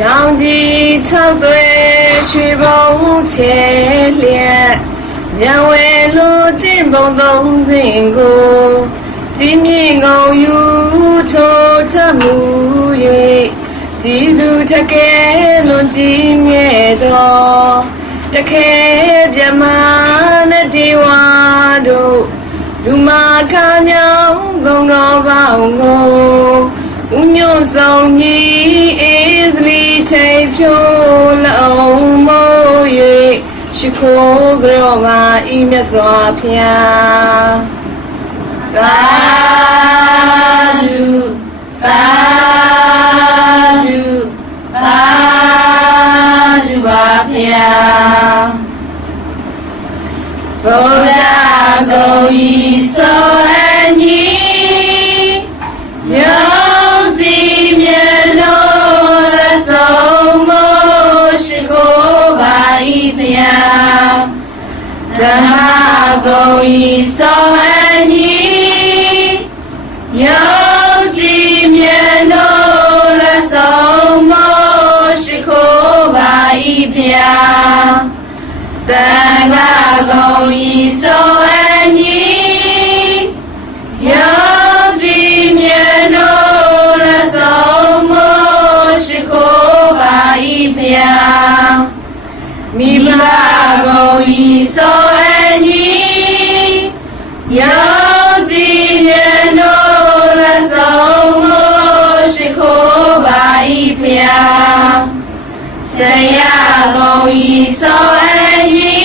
ရောင်ကြီး၆သွဲရွှေဘုံချဲလျက်ညဝဲလိုတင်ပုံသုံးစင်ကိုကြီးမြင့်ကုန်ယူထိုးထမှု၍ကြည်သူတကယ်လွန်ကြီးမြဲတော်တခဲပြမနဲ့ဒီဝါတို့လူမာခါညောင်းကုန်တော်ပေါင်းကိုဥညွန့်ဆောင်ကြီးအေးစလီထိပ်ဖြိုးလုံးမိုး၍ရှိခိုးကြောပါဤမြတ်စွာဘုရားသာဓုသာဓုသာဓုပါဘုရားဘုရားကိုယ်ဤဆိုအညီယောကြည်မြတ်တော်လက်ဆုံးမို့ရှိခိုးပါဤဘုရားဓမ္မကိုယ်ဤဆိုအညီယောကြည်မြတ်တော်လက်ဆုံးမို့ရှိခိုးပါဤဘုရားသံဃာကိုယ်ဤဆိုအညီယောကြည်မြတ်တော်လက်ဆုံးမို့ရှိခိုးပါဤဘုရားမိဘကိုယ်ဤဆိုအညီယောကြည်မြတ်တော်လက်ဆုံးမို့ရှိခိုးပါဤဘုရားဆရာကိုယ်ဤဆိုအညီ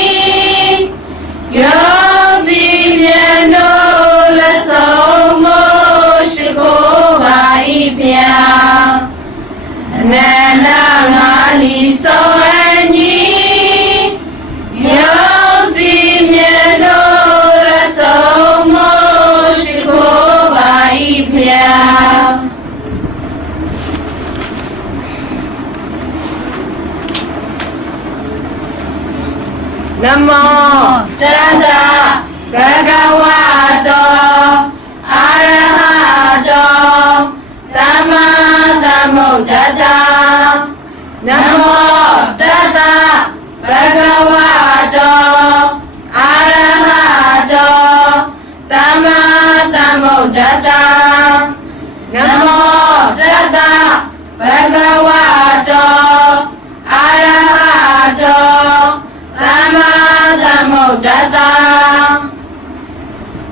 ယောကြည်မြတ်တော်လက်ဆုံးမို့ရှိခိုးပါဤဘုရားအနန္တငါလီဆိုအညီယောကြည်မြတ်တော်လက်ဆုံးမို့ရှိခိုးပါဤဘုရားနမောတတဘဂဝတောအာရဟတောသမ္မာသမ္ဗုဒ္ဓတ္တနမောတတဘဂဝတောအာရဟတောသမ္မာသမ္ဗုဒ္ဓတ္တနမောတတဘဂဝတောအာရဟတောသမ္မာသမ္ဗုဒ္ဓတ္တ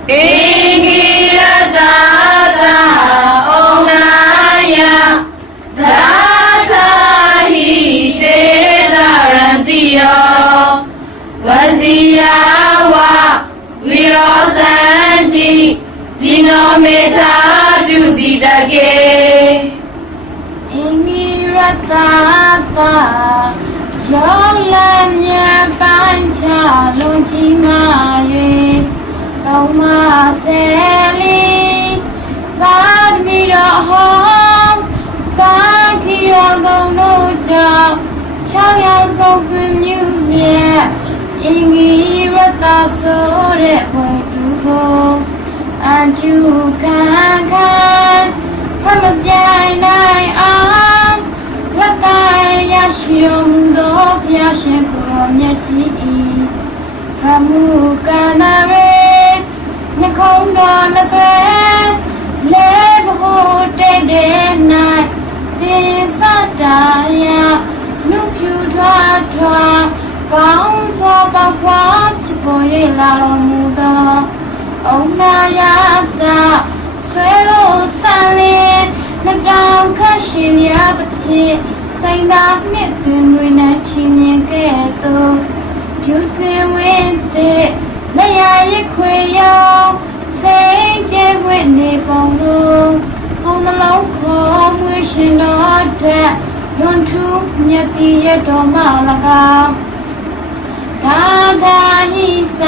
ဧကိရတသဩနာယသာသာဟိတေတရတိယောဝစီယဝဝိရောသန္တိဇိနောမေထာတုတိတကေဧကိရတသယောလမြတ်ပိုင်းချလုံးကြီးမာ၍ကောင်းမဆယ်လီသာသမီတော်ဟောစာခိယောကုံတို့ကြောင့်6ယောက်ဆုံးကွင်မြူမြတ်အင်္ဂိရတဆိုတဲ့ဘုသူကိုအကျုခံခံဖမပြိုင်နိုင်အောင်လက်တိုင်းရရှိတော်မူသောဘုရားရှင်ကိုယ်တော်မြတ်ကြီး၏ဗမှုကန္နာရေနှခုံးတော်လက်သွဲလေဘဟုတိတ်တဲ့၌သင်္စတာယနုဖြူထွားထွားကောင်းစွာပေါက်ဖွားဖြစ်ပေါ်၍လာတော်မူသောဩနာယသဆွေလို့ဆန်လင်းနှစ်တောင်ခတ်ရှိလျာသဖြင့်ဆိုင်သာနှစ်တွင်ငွေနဲ့ချင်းမြင်ခဲ့သို့ကျူစင်ဝင်းတဲ့မယာရခွေရောစိတ်ကျဲဝင့်နေပုံလို့ဘုံနှလုံးခေါ်မွေးရှင်တော်တဲ့လွန်ထူးမြတ်တိရတော်မ၎င်းဒါဒါဟိစ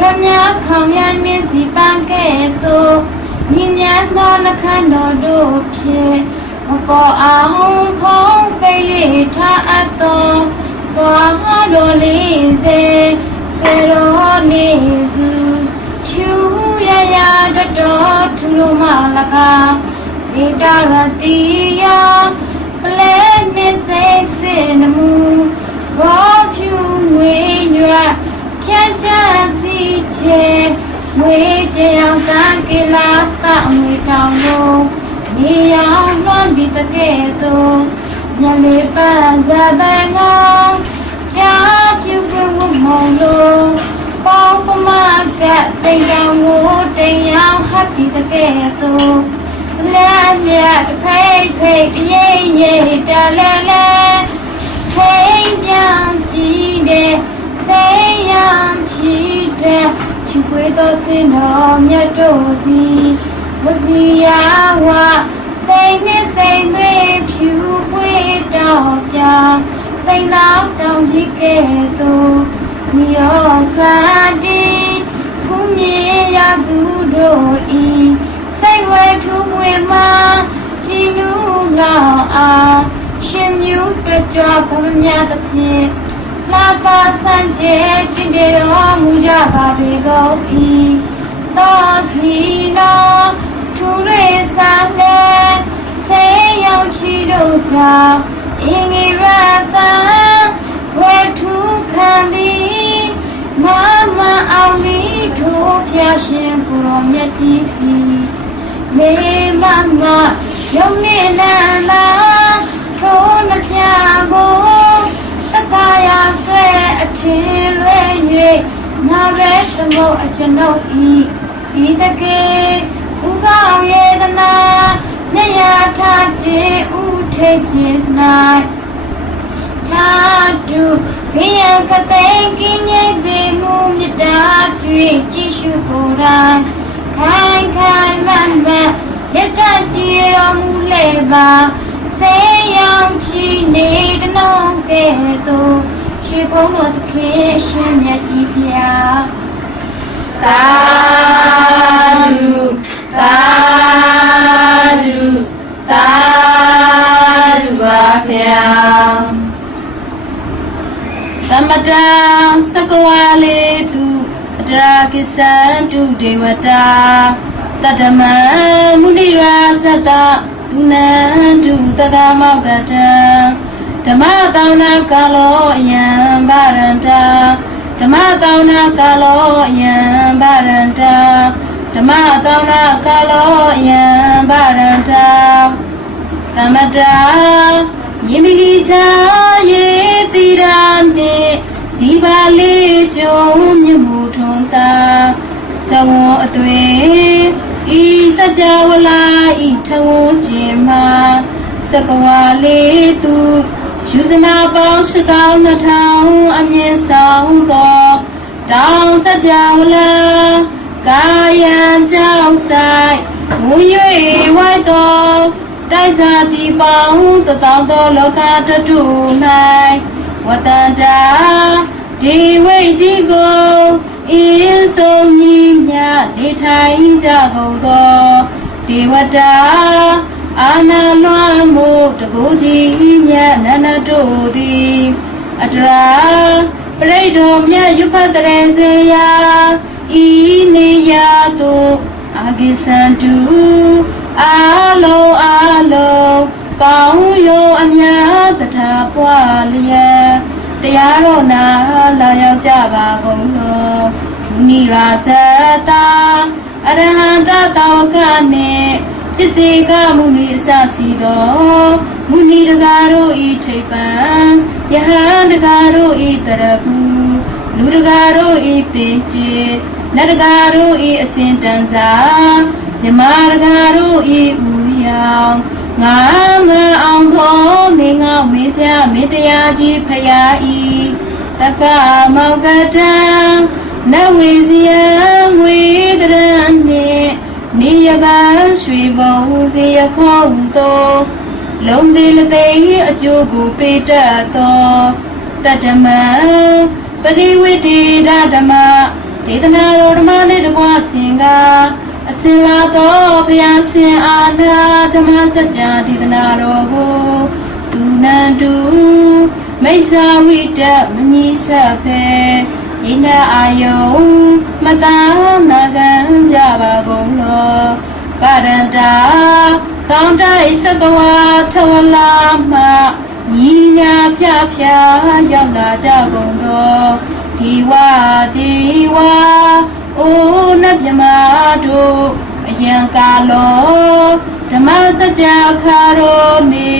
ရမြခေါင်ရနှင်းစီပန်းကဲ့သို့မြင်မြန်သောလက္ခဏာတို့ဖြင့်မပေါ်အောင်ဖုံးပေး၍ထားအပ်သောသွားတော်လေးစေဆွေတော်လေးစုချူရရတတော်ထူလို့မ၎င်းဧတရတိယပလဲ နဲ့စိတ်စင်နမူဘောဖြူငွေညွတ်ဖြတ်ချစီချေငွေကြောင်ကကိလာတငွေတောင်လုံးနေရောင်လွန်ပြီးတကဲ့သို့ညလေးပန်းစပန်းငေါကြာဖြူပွင့်ဝမောင်လို့ပေါင်းပမကစိတ်ကြောင်ကိုတင်ရောက်ဟပ်ပြီးတကဲ့သို့လက်မြတ်ဖိတ်ဖိတ်ရေးရေးတလဲလဲထိန်ပြောင်းကြည့်တဲ့စိတ်ရောင်ချီတဲ့ဖြူပွေသောစင်တော်မြတ်တို့သည်ဝစီယာဝစိတ်နဲ့စိတ်သွေးဖြူပွေတောင်းပြောင်းစိတ်တော်တောင်းကြီးကဲ့သို့မြောစာတီခုမြေရသူတို့ဤစိတ်ဝဲထူးမွေမှာကြည်နူးလောင်အားရှင်မြူတွေ့ကြဗမြတ်သဖြင့်လာပါစံကျဲတည်တော်မူကြပါပေကုန်ဤသောစီနောထူရိဆန်တဲ့ဆေးရောက်ချီတို့ကြောင့်အင်္ဂိရတံဝဲထူးခံသည်နာမအောင်သည်ထိုဖျားရှင်ကိုရောမြတ်ကြီးသည်မေမမယုံနေနန္ဒာထိုနှဖျားကိုတသာယာဆွဲအထင်လွဲ၍ငါပဲသမုတ်အကျွန်ုပ်ဤဒီတကေဥကောင်းယေတနာမြတ်ရာထတေဥထိတ်ပြ၌သာတုဘိယကတိန်ကင်းငယ်စေမှုမြတ်တာတွေ့ကြည့်ရှုကိုယ်တိုင်ခိုင်ခိုင်မှန်မှန်ရတတ်တည်တော်မူလေပါစေရောင်ချီနေတလုံးကဲ့သို့ရှိဘုံတော်သခင်ရှင်မြတ်ကြီးဖျားသာဓုသာဓုသာဓုပါဖျားသမတံသကဝါလေတုအတရာကိသံတုဒေဝတာတတမံမုနိရာဇတသူနံတုတတမောကတံဓမ္မတောနာကာလောယံဗရန္တာဓမ္မတောနာကာလောယံဗရန္တာဓမ္မတောနာကာလောယံဗရန္တာသမတာယိမိဂိချာယေတိရာနေဒီပါလေးကျုံမြမှုထုံတာသဝောအသွေဤစကြဝဠာဤထဝခြင်းမှာစကဝါလေးသူယူဇနာပေါင်း8,200အမြင့်ဆောင်သောတောင်စကြဝဠာကာယံကြောင့်ဆိုင်မူ၍ဝိုက်တော်တိုက်စာတီပေါင်း1,000သောလောကတတု၌ဝတ္တန္တာဒီဝိတ္တိကိုအင်းဆုံးကြီးများနေထိုင်ကြကုန်သောဒေဝတာအာနာလွန်မှုတကူကြီးမြတ်နန္ဒတို့သည်အတရာပရိဒုံမြတ်ယုဖတ်တရေစေယာဤနေရာသို့အာဂိစံတုအာလုံးပေါင်းရောအမြတ်တထာပွားလျက်တရားတော်နာလာရောက်ကြပါကုန်သောမုနိရာဇတာအရဟံတတဝကနှင့်ဖြစ်စေကမုနိအစရှိသောမုနိတကားတို့ဤထိပ်ပံယဟန်တကားတို့ဤတရဖူလူတကားတို့ဤသင်္ချေနတ်တကားတို့ဤအစဉ်တန်စာမြမတကားတို့ဤဥယောင်ငါမအောင်သောမင်းငေါမေတ္တာမေတ္တရားကြီးဖရာဤတက္ကမောကတံနဝေစီယံဝေတရံနှင့်နိယပံရွှေဘုံစီရခုံသောလုံးစီလသိအကျိုးကိုပေးတတ်သောတတ္တမံပရိဝိတေဓဓမ္မဒေသနာတော်ဓမ္မနဲ့တကွာဆင်ကအစင်လာသောဘုရားရှင်အာနာဓမ္မစကြာဒေသနာတော်ကိုသူနန္တုမိစ္ဆာဝိတမဏိဆက်ဖဲဉာဏ်အာယုံမတနာခံကြပါကုန်လောဗရန္တာတောင်းတဣစကဝါထဝလာမ ညီညာဖြာဖြာရောက်လာကြကုန်သောဒီဝအိုးနတ်မြမတို့အယံကာလောဓမ္မစကြာခါရောမေ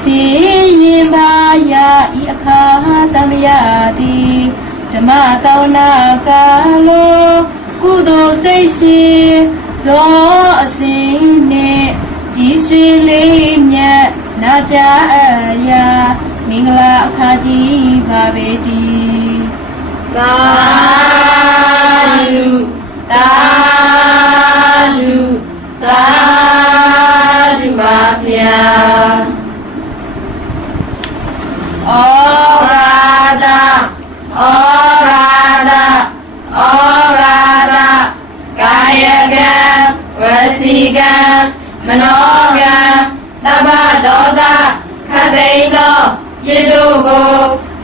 စီရင်ပါယဤအခါတမယတိဓမ္မတောနာကာလောကုသိုလ်စိတ်ရှိဇောအစဉ်နှင့်ဒီရွှေလေးမြတ်နာကြအရာမင်္ဂလာအခါကြီးပါပေတည်းသာဓုသာဓုသာဓုပါဗျာဩဃာတဩဃာတဩဃာတကာယကံဝစီကံမနောကံသဗ္ဗဒေါသခတိသောจิตတို့ကို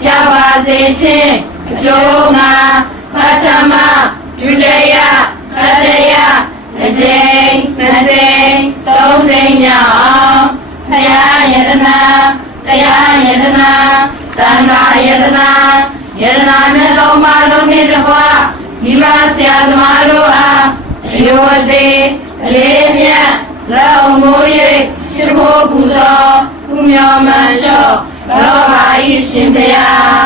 ရပါစေခြင်းအကျိုးမှာပထမဒုတိယတတိယတစ်ကြိမ်နှစ်ကြိမ်သုံးကြိမ်မြောက်အောင်ဘုရားယတနာတရားယတနာသံဃာယတနာယတနာနဲ့သုံးပါးလုံးနဲ့တကွာမိဘဆရာသမားတို့အားအယုတ်တေအလေးမြတ်လက်အောင်မိုး၍ရှိခိုးပူဇော်ကုမြော်မှန်လျှော့ရောပါ၏ရှင်ဘုရား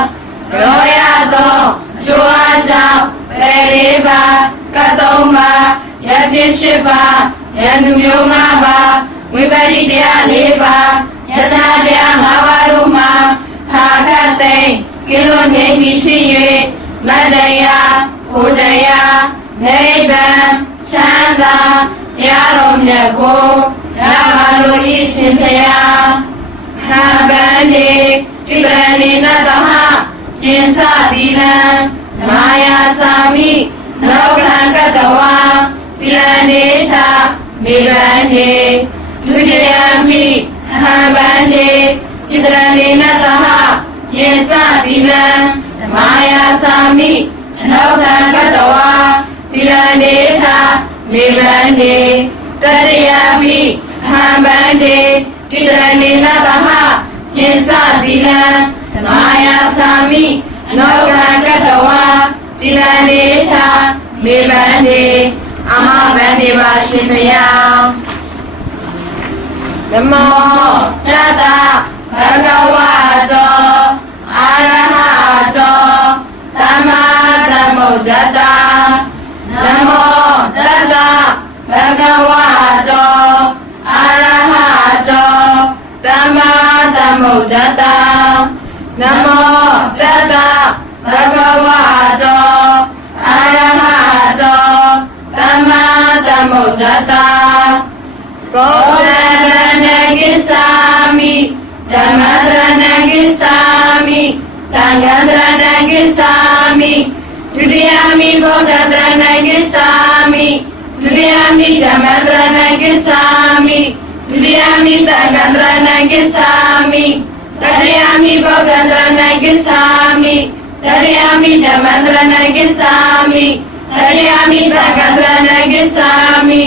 ရောရသောကျိုးအားကြောင့်ပေလေးပါကတ်သုံးပါယတိရှိပါယန္တုမျိုး၅ပါးဝိပရိတရား၄ပါးယတနာတရား၅ပါးတို့မှာဟာခတ်သိမ့်ကိလေသာငြိမ်းသည်ဖြစ်၍မတ္တရားဘုဒ္ဓတရားနိဗ္ဗာန်ချမ်းသာတရားတော်မြတ်ကိုရပါလို့ဤရှင်ဘုရားဟာဗန္တိတိရဏိနတမပြင်စသီလံမာယာသာမိနောကံကတဝါတိရဏိသာမေဗန္တိဒုတိယမိဟာဗန္တိတိရဏိနတမပြင်စသီလံမာယာသာမိနောကံကတဝါတိရဏိသာမေဗန္တိတတိယမိဟာဗန္တိတိရဏိနတမပြင်စသီလံမာယာသာမိနောကံကတဝါတိရဏိသာမေဗန္တိအမဗန္တိပါရှင်ဘုရားနမောတတဘဂဝါတောအာရဟတောသမ္မာသမ္ဗုဒ္ဓတ္တနမောတတဘဂဝါတောအာရဟတောသမ္မာသမ္ဗုဒ္ဓတ္တနမောတတဘဂဝါတောအာရဟတောသမ္မာသမ္ဗုဒ္ဓတ္တဘောဓရဏကိသာမိဓမ္မရဏကိသာမိသံဃရဏကိသာမိဒုတိယမိဗုဒ္ဓရဏကိသာမိဒုတိယမိဓမ္မရဏကိသာမိဒုတိယမိသံဃရဏကိသာမိတတိယမိဗုဒ္ဓရဏကိသာမိတတိယမိဓမ္မရဏကိသာမိတတိယမိသံဃရဏကိသာမိ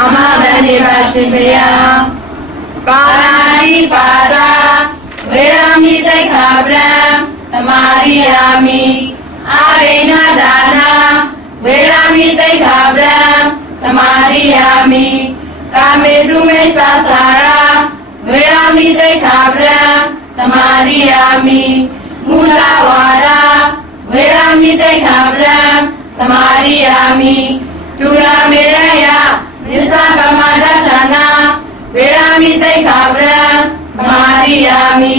အမဗန္တိပါရှင်ဘုရားပါဏာတိပါဒာဝေရမိတိခာပရံသမာရိယာမိအာရိဏဒါနာဝေရမိတိခာပရံသမာရိယာမိကာမေတုမေသသာရာဝေရမိတိခာပရံသမာရိယာမိမူလဝါဒဝေရမိတိခာပရံသမာရိယာမိဒုရမေရယနိစ္စဗမဒဋ္ဌာနာဝေရမိတိခာပရံသမာရိယာမိ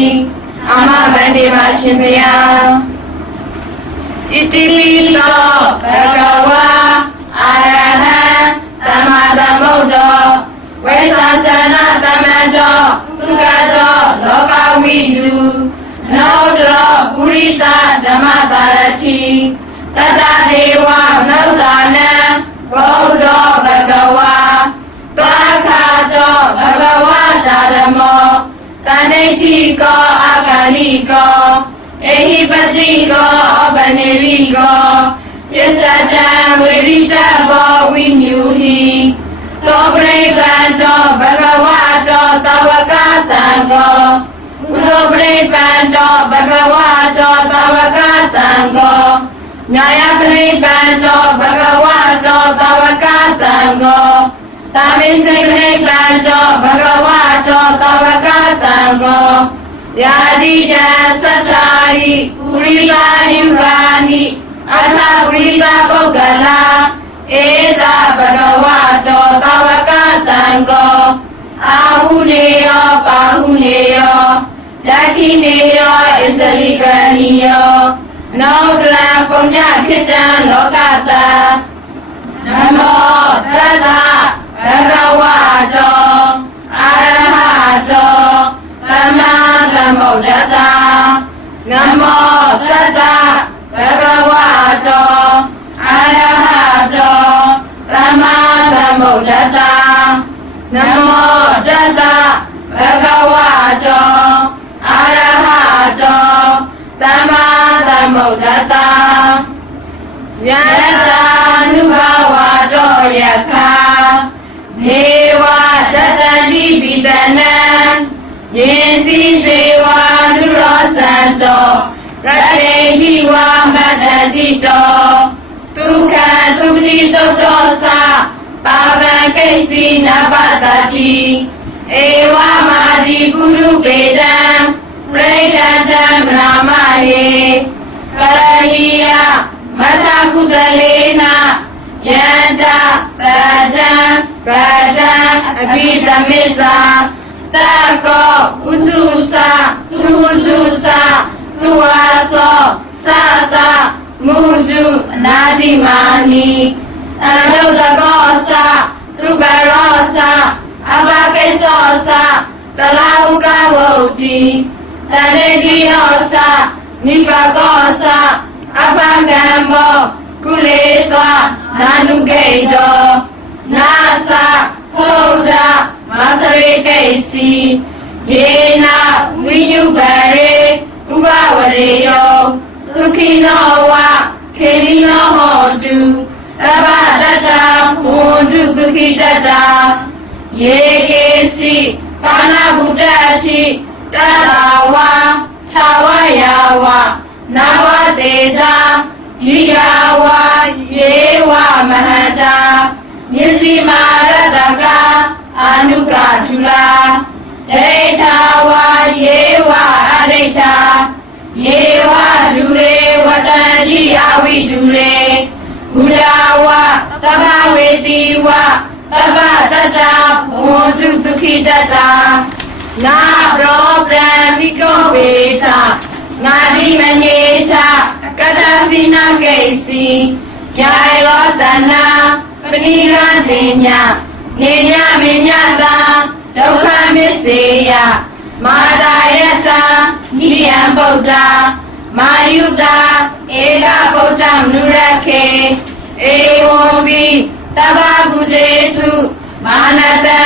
အမဗန္တိပါရှင်ဘုရားဣတိပိတောဘဂဝါအာရဟံသမ္မာသမ္ဗုဒ္ဓောဝိသသနာသမ္မတောသုခတောလောကဝိတုနောတရောပုရိသဓမ္မတာရတိတတဒေဝနုဿာနံဘုဒ္ဓောဘဂဝါသောခါတောဘဂဝါတာဓမ္မောတဏိဋ္ဌိကောအာဂါလိကောဧဟိပတိကောဩပနေရိကောပစ္စတံဝေရိတဘောဝိညူဟိသောပရိပန္တောဘဂဝါတောသဝကတံကောဥသောပရိ ဘဂဝါတောသဝကတံကိုညာယပရိပန်တောဘဂဝါတောသဝကတံကိုသာမိစိပရိပန်တောဘဂဝါတောသဝကတံကိုယာတိတံသတ္ထာဟိပုရိသယုဂာနိအထာပုရိသပုဂ္ဂလာဧတဘဂဝါတောသဝကတံကိုအာဟုနေယောပါဟုနေယောဒက္ခိနေယောဣသရိကရဏီယောနောဒလပုညခိတံလောကတံနမောတတဘဂဝါတောအာရဟတောသမ္မာသမ္ဗုဒ္ဓတ္တနမောတတဘဂဝါတောအာရဟတောသမ္မာသမ္ဗုဒ္ဓတ္တနမောတတဘဂဝါတောအာရဟတောသမ္မာသမ္ဗုဒ္ဓတ္တယတာနုဘဝတောယခာနေဝတတတိပိတနံယေစီစေဝနုရောသံတောရတေတိဝမတ္တတိတောဒုက္ခသုပတိသုတ္တောသပါရကိစီနပတတိဧဝမာတိပုရုပေတံပရိဒတံနာမဟေကရဏီယမထကုတလေနယန္တတတံဗတံအဘိဓမစ္ဆာတကောဥစုသသူဥစုသသူဝါသောသတမုဒုအနာတိမာနိအရုဒ္ဓကောသသူပရောသအဘကိသောသတလာဥကဝုတ်တိတရေတိယောသနိပကောသအဘကံမောကုလေသောနာနုဂိတောနာသဖုဒ္ဓမသရေကိစီယေနဝိညုပရေဥပဝရေယောဒုက္ခိနောဝခေရိနောဟောတုတဗ္ဗတတ္တဘုဒ္ဓဒုက္ခိတတ္တယေကေစီပါဏဗုဒ္ဓတိတတဝါသာဝယာဝနာဝတေတာဒီယာဝယေဝမဟတာမြစ္စည်းမာရတကအာနုကထုလာဒိဋ္ဌာဝယေဝအဒိဋ္ဌာယေဝဒုရေဝတံတိအဝိဒုရေဘုဒ္ဓဝသဗ္ဗဝေတိဝသဗ္ဗတတ္တဘုဒ္ဓဒုက္ခိတတ္တနာရောပရမိကောပေတနာတိမညေချကတ္တစီနာကိစီယာယောတနာပဏိရတေညနေညမေညတာဒုက္ခမစ္စေယမာတာယတာနိယံဗုဒ္ဓမာယုတာဧကဗုဒ္ဓမနုရခေဧဝံပိတဗ္ဗဗုတေတုမာနတံ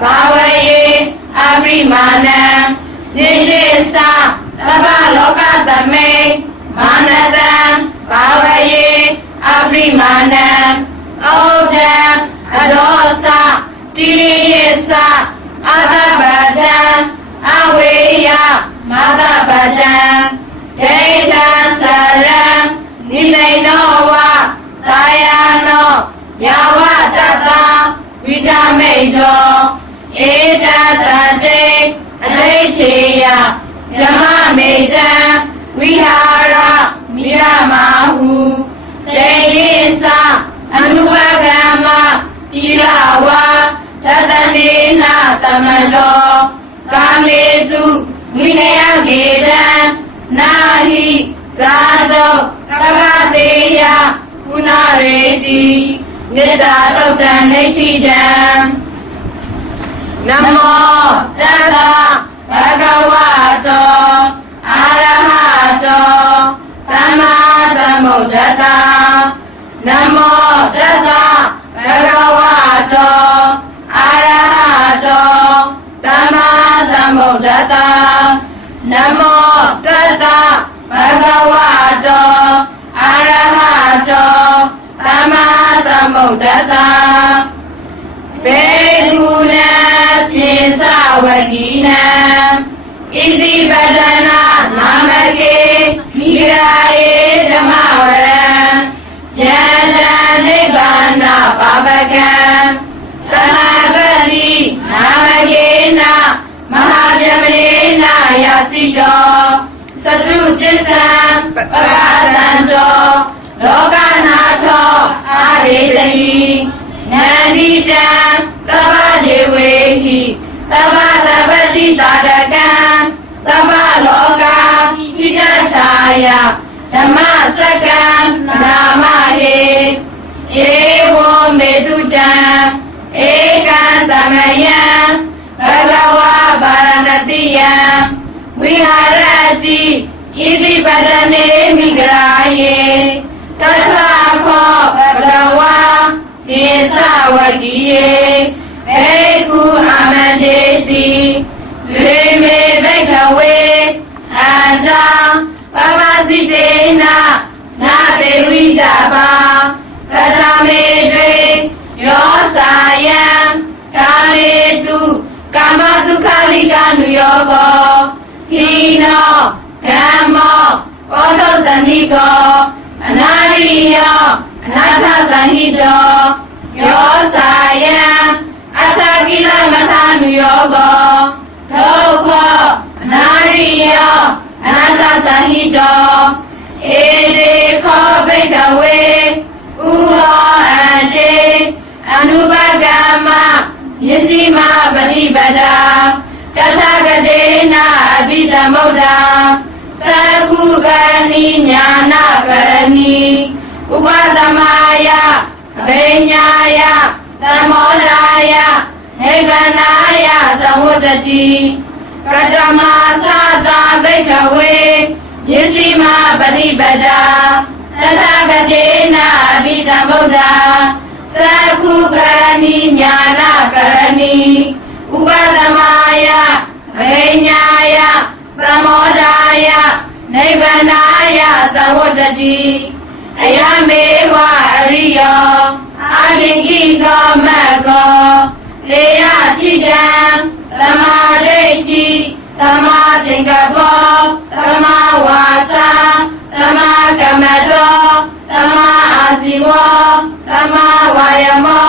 ဘာဝယေအပရိမာဏံနိတေသသဗ္ဗလောကသမေမာနတံဘာဝယေအပရိမာဏံဩဒံအဒောသတိရိယေသအာသဗတံအဝေယမာသဗတံဒိဋ္ဌံသရံနိနေနောဝသာယာနောယာဝတတ္တဝိဓမိတောဧတတတေအဋိဋ္ဌေယဓမ္မမေတံဝိဟာရမိရမဟုတေရိသအနုပကမ္မတိလဝတတနေနသမတောကာမေတုဝိနယကေတံနာဟိဇာတောကဗတေယကုဏရေတိမေတ္တာတုတ်တံနေတိတံနမောတတဘဂဝါတောအာရဟတောသမ္မာသမ္ဗုဒ္ဓတ္တနမောတတဘဂဝါတောအာရဟတောသမ္မာသမ္ဗုဒ္ဓတ္တနမောတတဘဂဝါတောအာရဟတောသမ္မာသမ္ဗုဒ္ဓတ္တဘေကုဏံပြေသဝကိနံ Iti Padana Namake Miraye Dhammawaram Jana Nibbana Pavakan Tanabati Namakena Mahavyamena Yasito Satu Tisam Pakatanto Lokanato Adetayi Nandidam Tabadewehi Tabadabati Tadakan Tabaloka Hidachaya Dhammasakam Namahe Evo Medujam Ekantamayam Bhagava Bharanatiyam Viharati Iti Padane Migraye Tathakho Bhagava Tesavakiye Eku Amadeti Vime Bhagave Anta Pavasitena Nate Vidaba Katamedre Yosayam Kametu Kamatu Kalikanu Yogo Hino Kamo Koto Saniko Anariyo Anasatahito Yosayam Atakila Matanu Yogo Toko Anariyo Anasatahito Ede Ko Bekawe Uho Ade Anubagama Yisima Badibada Tathagatina Abhidhammoda Sakugani Jnana Karani Upadamaya Abhenyaya Dhammodaya Nibbanaya Tawodati Katama Sata Bhikkhave Yisima Badibada Tathagatina Abhidhammoda Sakugani Jnana Karani Upadamaya Abhenyaya Dhammodaya Nibbanaya Tawodati Ayamewa Ariyo Ajingiko Mako Leya Chidam Tamadechi Tamatingkapo Tamawasa Tamakamato Tamaasiwo Tamawayamo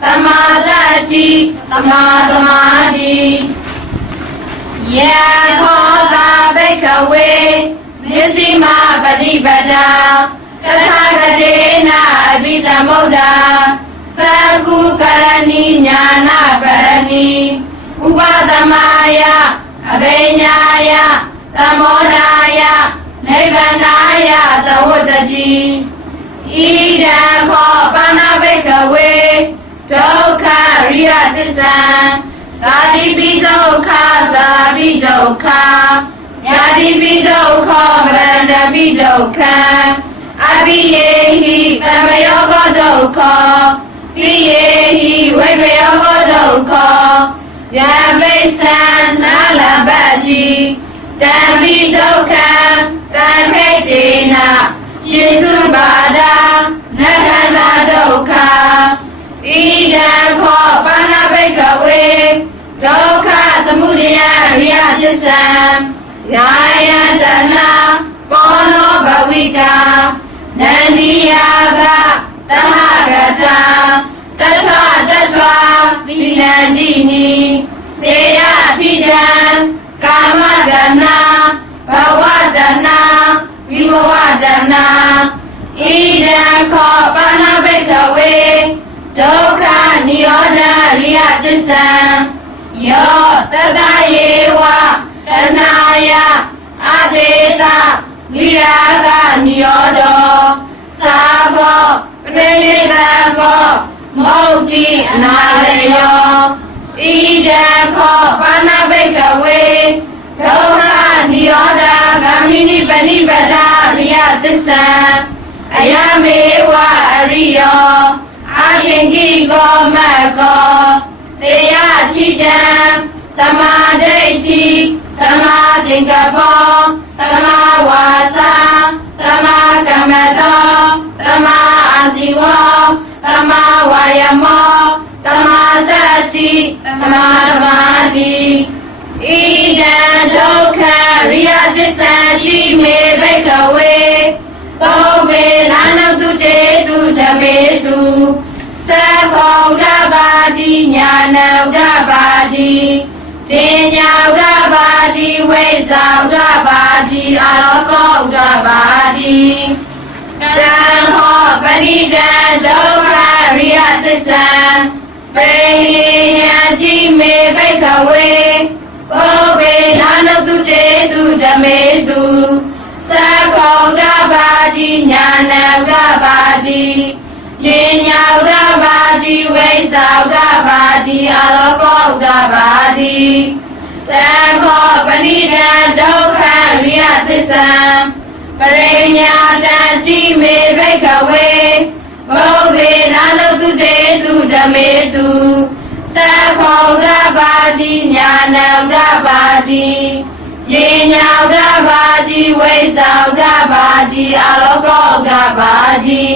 Tamadati Tamadamati Yakhota Bhikkhave Nisima Badibada Tathagatena Abhidhammoda Sakukarani Jnana Karani Upadamaya Abhenyaya Dhammodaya Nibbanaya Tawodati Idakho Pana Bhikkhave Dukkha Riya Tisam Sadipi Dukkha Sabi Dukkha Yadipi Dukkha Marandapi Dukkha Abhiyehi Tamayoga Dukkha Piyehi Vaipayoga Dukkha Yabaisan Nalabati Tambi Dukkha Tankhetena Yesubhada Nakana Dukkha Idakho Pana Bhikkhave Dukkha Tamudaya Riya Tisam Yayatana Kono Bhavika Nandiyaga Tamagata Tatra Tatra Vinajini Teya Chidam Kamagana Bhavajana Vibhavajana Idakho Pana Bhikkhave Dukkha Niyoda Riya Tisam Yo Tadayewa Tanaya Adeta Viraga Niyodo Sago Pranidako Mauti Analayo Idakho Pana Bhikkhave Dukkha Niyoda Gamini Panibada Riya Tisam Ayamewa Ariyo Ajingiko Mako Teya Chidam Tamadechi Tamatingkapo Tamawasa Tamakamato Tamaasiwo Tamawayamo Tamadati Tamadamati Idam ဒုက္ခရိယသစ္စာတိမေဘိကဝေသောဝေနာနတုတေတုဓမေတုသခောဒဘာတိညာနံဒဘာတိတင်ညာဒဘာတိဝိဇာဒဘာတိအာလောကောဒဘာတိတံဟောပဏိတံဒုက္ခရိယသစ္စာပရိယတိမေဘိကဝေဘောဝေနာနတုတေတုဓမေတုသခောဒဘာတိညာနံဒဘာတိယေညာဒဘာတိဝိဇာဒဘာတိအာလောကောဒဘာတိတံခောပဏိတံဒုက္ခရိယသစ္စာပရိညာတံတိမေဘိကဝေဘောဝေနာနတုတေတုဓမေတုသခောဒဘာတိညာနံဒဘာတိယေညာဒဘာတိဝိဇာဒဘာတိအာလောကောဒဘာတိ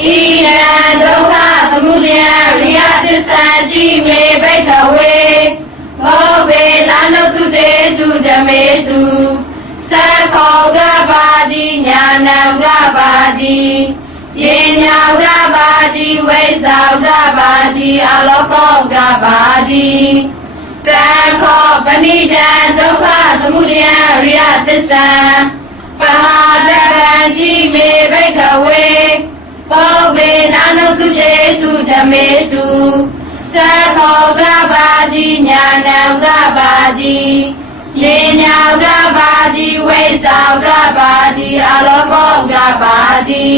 ဣရံဒုက္ခသမုဒယရိယသစ္စာတိမေဘိကဝေဘောဝေနာနတုတေတုဓမေတုသခောဒဘာတိညာနံဒဘာတိယေညာဒဘာတိဝိဇာဒဘာတိအာလောကောဒဘာတိတံခောပဏိတံဒုက္ခသမုဒယရိယသစ္စာပဟာဒဗန္တိမေဘိကဝေဘောဝေနာနတုတေတုဓမေတုသခောဒဘာတိညာနံဒဘာတိယေညာဒဘာတိဝိဇာဒဘာတိအာလောကောဒဘာတိ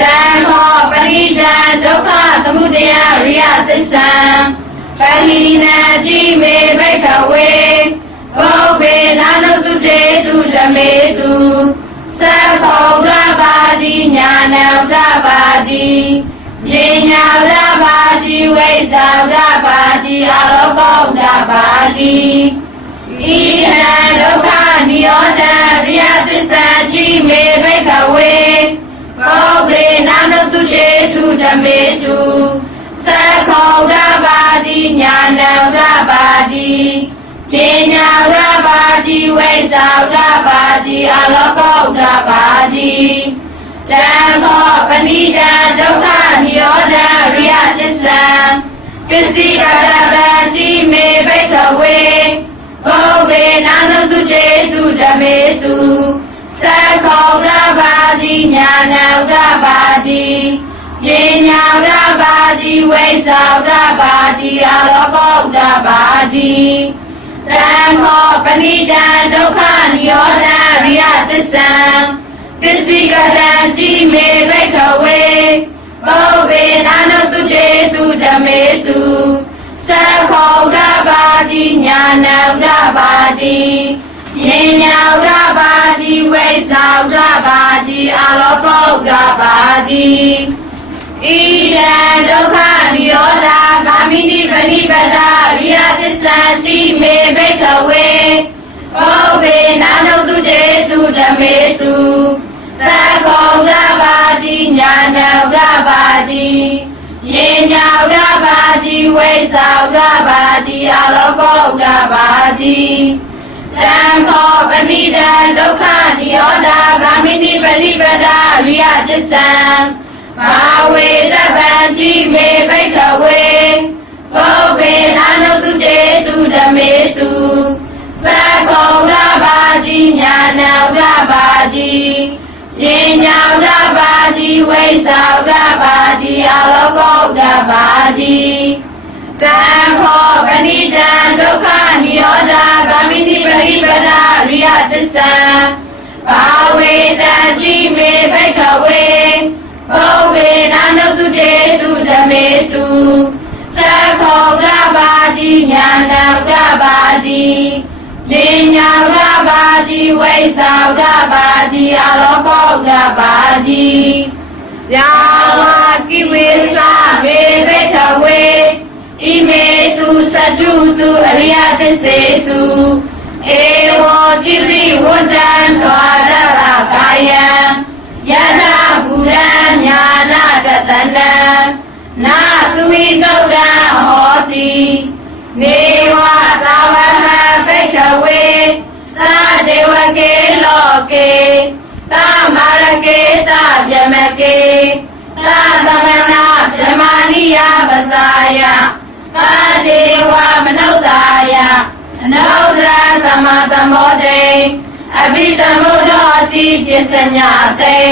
တံခောပရိဒံဒုက္ခသမုဒယရိယသစ္စာပဟိနတိမေဘိကဝေဘောဝေနာနတုတေတုဓမေတုသခောဒဘာတိညာနံဒဘာတိယေညာဒဘာတိဝိဇာဒဘာတိအာလောကောဒဘာတိဣဟံဒုက္ခနိရောဓရိယသစ္စာတိမေဘိကဝေဘောဝေနာနတုတေတုဓမေတုသခောဒဘာတိညာနံဒဘာတိယေညာဒဘာတိဝိဇာဒဘာတိအာလောကောဒဘာတိတံခောပဏိတံဒုက္ခနိရောဓရိယသစ္စာပစ္စည်းကတဗန္တိမေဘိကဝေဘောဝေနာနတုတေတုဓမေတုသခောဒဘာတိညာနံဒဘာတိယေညာဒဘာတိဝိဇာဒဘာတိအာလောကောဒဘာတိတံခောပဏိတံဒုက္ခနိရောဓရိယသစ္စာပစ္စည်းကတန္တိမေဘိကဝေဘောဝေနာနတုတေတုဓမေတုသခောဒဘာတိညာနံဒဘာတိယေညာဒဘာတိဝိဇာဒဘာတိအာလောကောဒဘာတိဣဒံဒုက္ခနိရောဓဂာမိနိပဏိပဒရိယသစ္စာတိမေဘိကဝေဘောဝေနာနတုတေတုဓမေတုသခောဒဘာတိညာနံဒဘာတိယေညာဒဘာတိဝိဇာဒဘာတိအာလောကောဒဘာတိတံခောပဏိတံဒုက္ခနိရောဓဂာမိနိပဏိပဒရိယသစ္စာဘာဝေတဗန္တိမေဘိကဝေဘောဝေနာနတုတေတုဓမေတုသခောဒဘာတိညာနံဒဘာတိယေညာဒဘာတိဝိဇာဒဘာတိအာလောကောဒဘာတိတံခောပဏိတံဒုက္ခနိရောဓဂာမိနိပရိပဒရိယသစ္စာဘာဝေတတိမေဘိကဝေဘောဝေနာနတုတေတုဓမေတုသခောဒဘာတိညာနံဒဘာတိယေညာဒဘာတိဝိဇာဒဘာတိအာလောကောဒဘာတိယာဝကိဝေသမေဘိကဝေဣမေတုသတုတုအရိယသစ္စေတုဧဝံတိပိဝတ္တံထွာဒရကာယံယထာဘူရံညာနာတတနံနာသူဝိတုဒ္ဓဟောတိနေဝသာဝဟံဘိကဝေ ကေတာမာရကေတာဗျမကေတာသမနာဗျမာနိယပဇာယတာဒေဝမနုဿာယအနုဒ္ဒရသမသမောတေအဘိသမုဒ္ဒောတိပစ္စညာတေ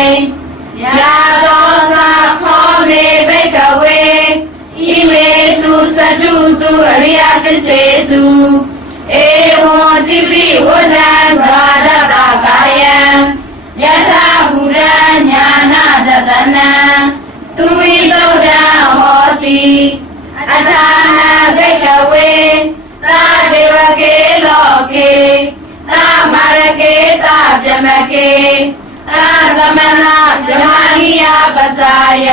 ယာသောသာခောမေဘိကဝေဣမေတုသတုတုအရိယသစ္စေတုဧဝံတိပိဝဒံသာရတကာယံယထာဘူရညာနာတတနံသူဝိသုဒ္ဓံဟောတိအထာနဘိကဝေသာဒေဝကေလောကေသာမာရကေသာဗျမကေသာသမနာဗျမာနိယပဇာယ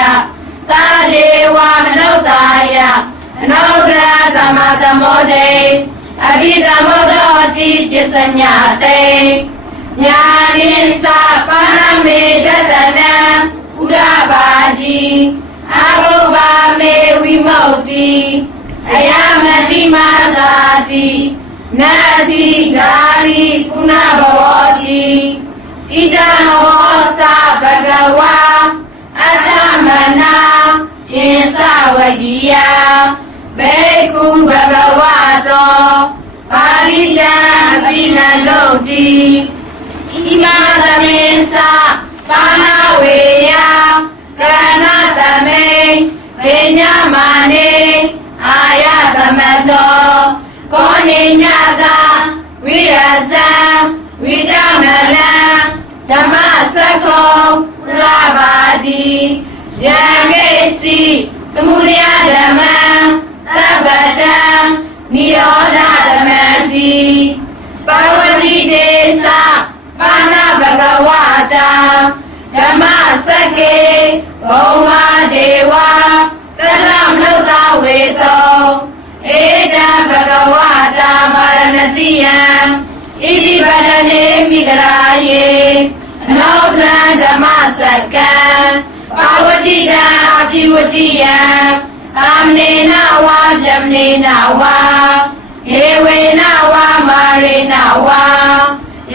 သာဒေဝမနုဿာယအနုဒ္ဒရသမသမောတေအဘိသမုဒ္ဒောတိပစ္စညာတေညာနိသပါရမေတတနံဥရပါတိအာဂုဘာမေဝိမု တိအယမတိမဇာတိနာတိဓာရိကုဏဘဝတိဣဒံဟောသဘဂဝါအတ္တမနာယေသဝဂိယဘေကုဘဂဝတောပါဠိတံပိဏလုတ်တိဣမသမေသပါဏဝေယကရဏတမေရေညမာနေအာယသမတောကောနိညတာဝိရဇံဝိတမလံဓမ္မစခောရပါတိယံကေစီသမုဒယဓမ္မံသဗ္ဗတံနိရောဓဓမ္မတိပဝတိတေသပါဏဘဂဝတာဓမ္မစကေဘုံမဒေဝတတမနုဿဝေတောဧတံဘဂဝတာမရဏတိယံဣတိပဒနေမိဂရာယေအနုဒ္ဒရဓမ္မစကံပါဝတိတံအပိဝတိယံကာမနေနဝါဗျမနေနဝါဧဝေနဝါမာရေနဝါ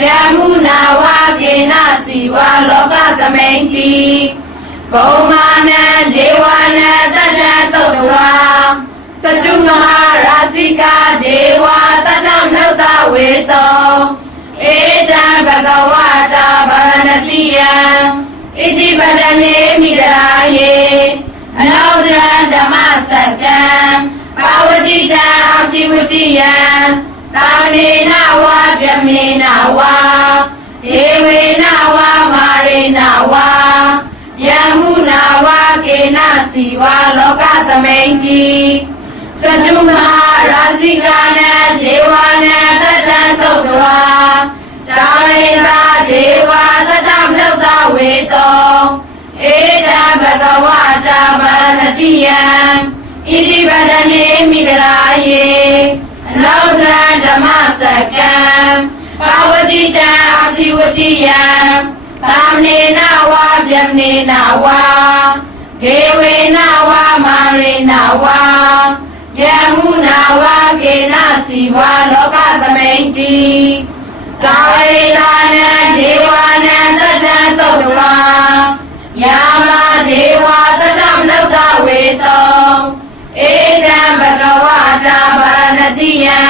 ယမုနာဝါကေနစီဝါလောကသမိန်တိဘုံမာနံဒေဝနာတတ္တသုတ်တဝါစတုမဟာရာဇိကာဒေဝတတ္တမနုဿဝေတောဧတံဘဂဝတာဗရဏတိယံဣတိပဒနေမိဂရာယေအနုဒ္ဒရဓမ္မစကံပါဝတိတံအပိဝတိယံသာနေနဝါဗျမေနဝါဧဝေနဝါမာရေနဝါယမုနာဝါကေနစီဝါလောကသမိန်တိစတုမဟာရာဇိကာနံဒေဝနာတတ္တသုတ်တဝါတာရေတာဒေဝတတ္တမနုဿဝေတောဧတံဘဂဝတာဗရဏတိယံဣတိပဒနေမိဂရာယေအနုဒ္ဒရဓမ္မစကံပါဝတိတံအပိဝတိယံသာမနေနဝါဗျမနေနဝါဒေဝေနဝါမာရေနဝါယမုနာဝါကေနစီဝါလောကသမိန်တိတာရေလာနံဒေဝနာတတ္တသုတ်တဝါယာမဒေဝတတ္တမနုဿဝေတောဧတံဘဂဝတာဗရဏတိယံ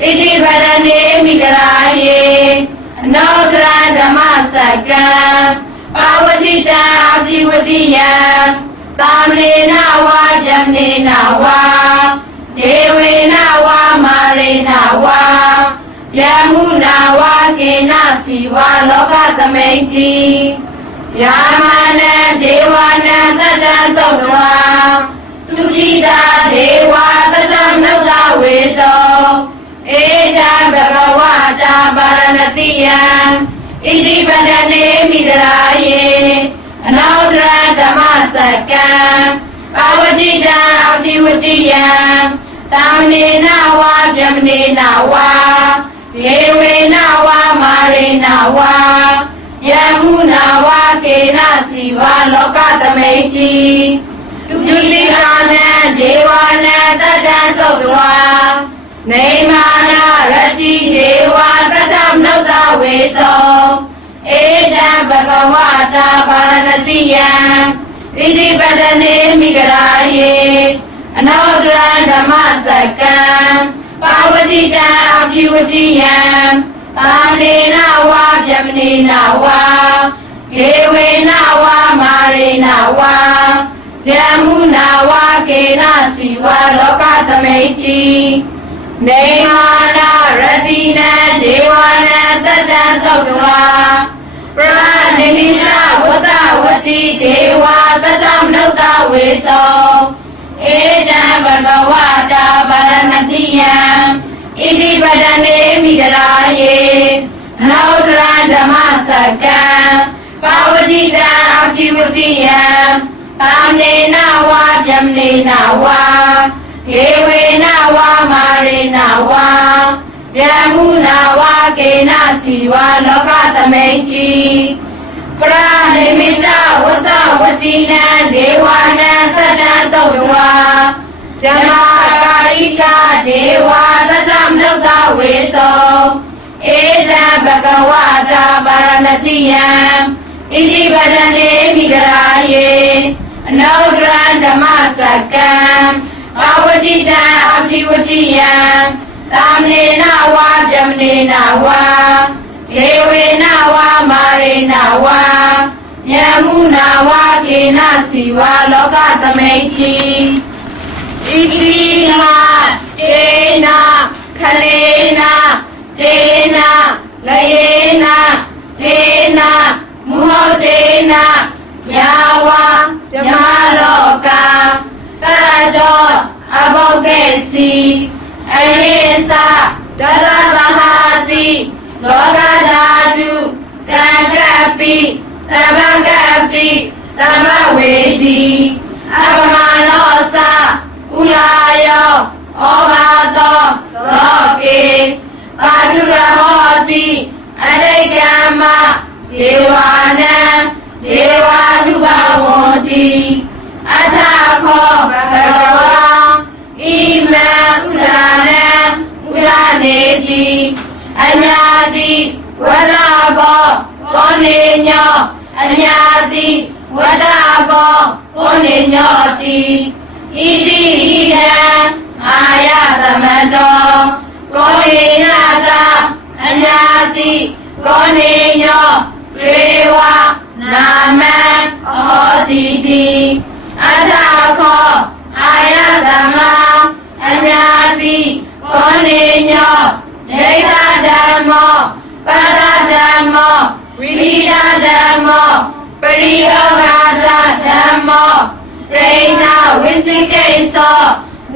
ဣတိပဒနေမိဂရာယေအနုဒ္ဒရဓမ္မစကံပါဝတိတံအပိဝတိယံသာမနေနဝါဗျမနေနဝါဒေဝေနဝါမာရေနဝါယမုနာဝါကေနစီဝါလောကသမိန်တိယာမနံဒေဝနာတတ္တသုတ်တဝါသူတိတာဒေဝတတ္တမနုဿဝေတောဧတံဘဂဝတာဗရဏတိယံဣတိပဒနေမိဂရာယေအနုဒ္ဒရဓမ္မစကံပါဝတိတံအပိဝတိယံသာမနေနဝါဗျမနေနဝါဒေဝေနဝါမာရေနဝါယမုနာဝါကေနစီဝါလောကသမိန်တိဒုတိယနံဒေဝနာတတ္တသုတ်တဝါနေမာနရတိဒေဝတတ္တမနုဿဝေတောဧ ဘဂဝတာပါရဏတိယံဣတိပတနေမိဂရာယေအနောဒရဓမ္မစကံပါဝတိတံအပိဝတိယံသာနေနဝါဗျမနေနဝါဒေဝေနဝါမာရေနဝါဇယမုနာဝါကေနစီဝါလောကသမိတ္တိနေမာနာရတိနံဒေဝနာတတံသုတ်တဝါပရဏိမိတဝတ္တဝတိဒေဝတတမနုဿဝေတောဧတံဘဂဝတာပါရဏတိယံဣတိပတနေမိဂရာယေနောဒရဓမ္မစကံပါဝတိတံအပိဝတိယံသာနေနဝါဗျမနေနဝါဒေဝေနဝါမာရေနဝါယမုနာဝါကေနစီဝါလောကသမိတ္တိပရဏိမိတဝတ္တဝတိနံဒေဝနံသတ္တံသုတ်တဝါဓမ္မာကာရိကဒေဝတတမနုဿဝေတောဧတံဘဂဝတာပါရဏတိယံဣတိပတနေမိဂရာယေအနောဒရဓမ္မစကံပါဝတိတံအပိဝတိယံသာနေနဝါဗျမနေနဝါဒေဝေနဝါမာရေနဝါယမုနာဝါကေနစီဝါလောကသမိတ္တိဣတိနာတေနာခလေနာတေနာလယေနာတေနာမုဟောတေနာယာဝါဓမ္မလောကတတောအဘောကေစီအယေသဒရသဟာတိလောကဓာတုတံကပိတမကပိတမဝေတိအပမနောသဥလာယောဩဘာတောလောကေပါထုရဟောတိအရိကမဒေဝနံဒေဝလူဘဝတိအထာခောဘဂဝါဣမံဥဒါနံဥဒါနေတိအညာတိဝဒဘောကောနေညောအညာတိဝဒဘောကောနေညောတိဣတိဣဒံအာယသမတောကောနေနာတာအညာတိကောနေညောရေဝနာမံဩတိတိအထာခောအာယသမအညာတိကောနေညောဒိဋ္ဌဓမ္မောပါဒဓမ္မောဝိရိဒဓမ္မောပရိယောဂာဓမ္မောတေနဝိသိကိသော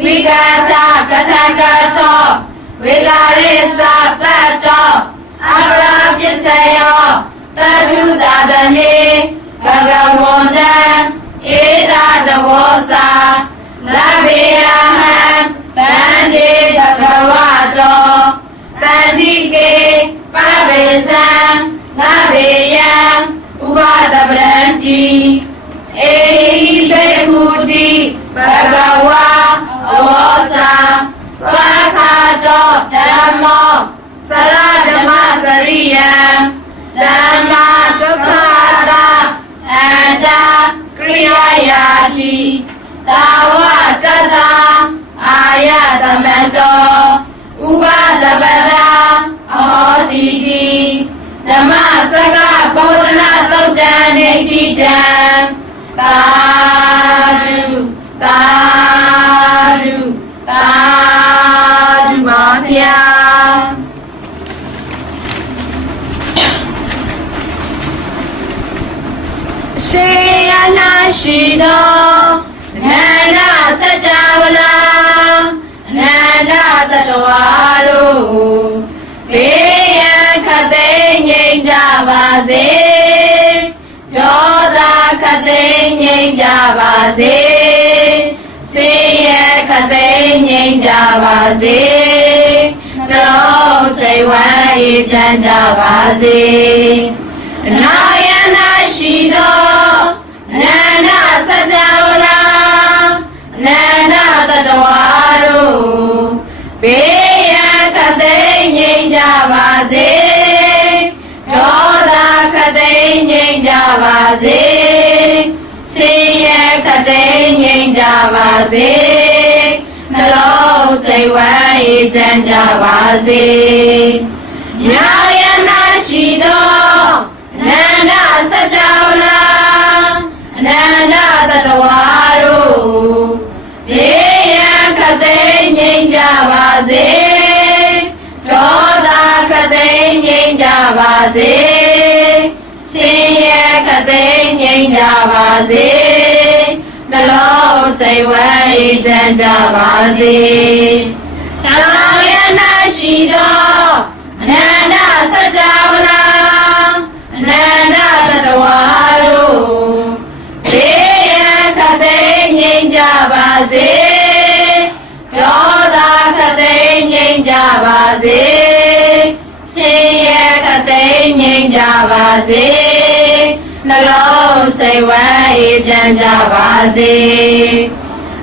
ဝိဂတကထကတောဝေလာရိသပတ်တောအပရာပစ္စယောတတုသာတနေဘဂဝန္တံဧတတဝောသာလဗေယဟံဗန္တိဘဂဝတောတတိကေပဗေဇံလဗေယံဥပဒပရန္တိဧဟိဘေဟုတိဘဂဝါအဝောသာပခါတောဓမ္မောစရဓမ္မစရိယံဓမ္မဒုက္ခတာအန္တကရိယာယာတိတာဝတတအာယသမတောဥပဒပရာဟောတိတိဓမ္မစကဘောဓနာသုတ်တံနေတိတံသာဓုသာဓုသာဓုပါဗျာစေယနာရှိသောအနန္တစัจ java လာအနန္တတတဝါတို့ဘေးရန်ခတ်သိမ်းငြိမ်းကြပါစေဒေါသခတ်သိမ်းငြိမ်းကြပါစေစေရခတ်သိမ်းငြိမ်းကြပါစေနှလုံးစိတ်ဝမ်းအေးချမ်းကြပါစေနာယနာရှိသောအနန္တစัจ java လာအနန္တတတဝါတို့ဘေးရန်ခတ်သိမ်းငြိမ်းကြပါစေဒေါသခတ်သိမ်းငြိ ပါစေဆင်းရဲခတ်သိမ်းငြိမ်းကြပါစေနှလုံးစိတ်ဝမ်းအေးချမ်းကြပါစေညာယနာရှိသောအနန္တစัจ java လာအနန္တတတဝါတို့ဘေးရန်ခတ်သိမ်းငြိမ်းကြပါစေဒေါသခတ်သိမ်းငြိမ်းကြပါစေဆင်းရဲခတ်သိမ်းငြိမ်းကြပါစေနှလုံးစိတ်ဝမ်းအေးချမ်းကြပါစေသာယနာရှိသောအနန္တစัจ java လာအနန္တတတဝါတို့ဘေးရန်ခတ်သိမ်းငြိမ်းကြပါစေဒေါသခတ်သိမ်းငြိမ်းကြပါစေဆင်းရဲခတ်သိမ်းငြိမ်းကြပါစေနှလုံးစိတ်ဝမ်းအေးချမ်းကြပါစေ